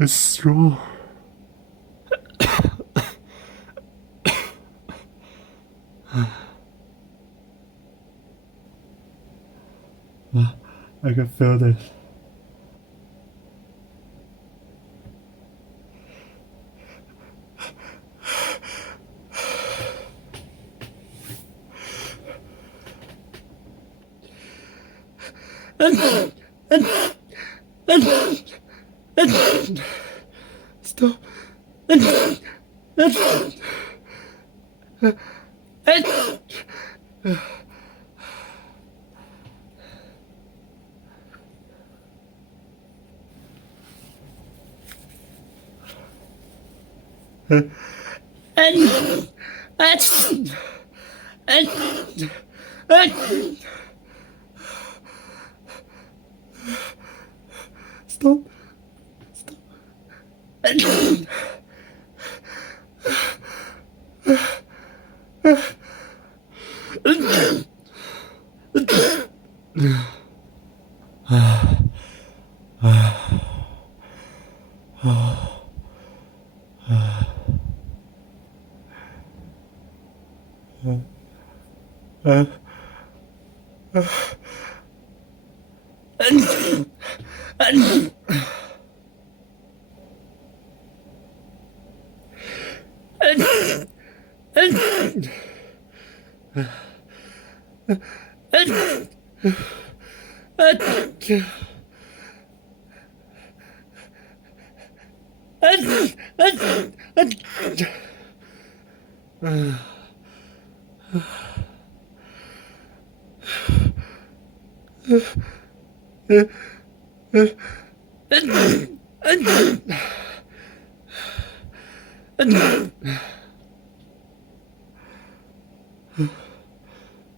It's strong. I can feel this. Stop. Stop.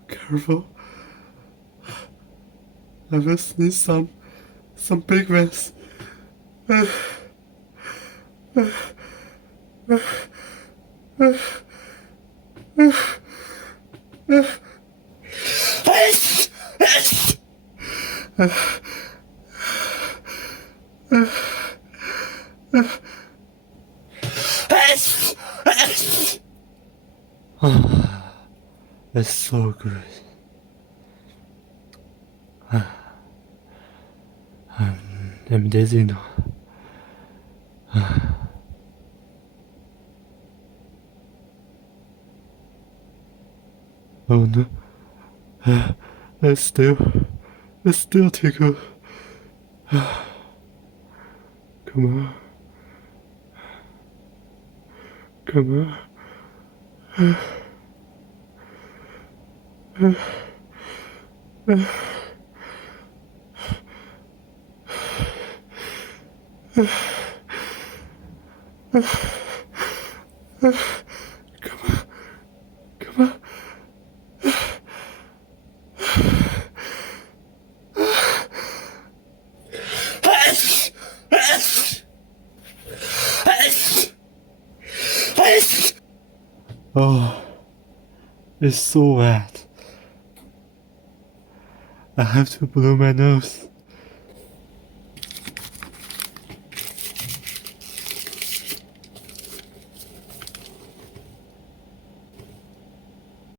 Careful. I will sneeze some big ones. It's so good. I'm dizzy now. Oh no. It's still tickle. Come on. Come on. Come on. Oh, it's so wet. I have to blow my nose.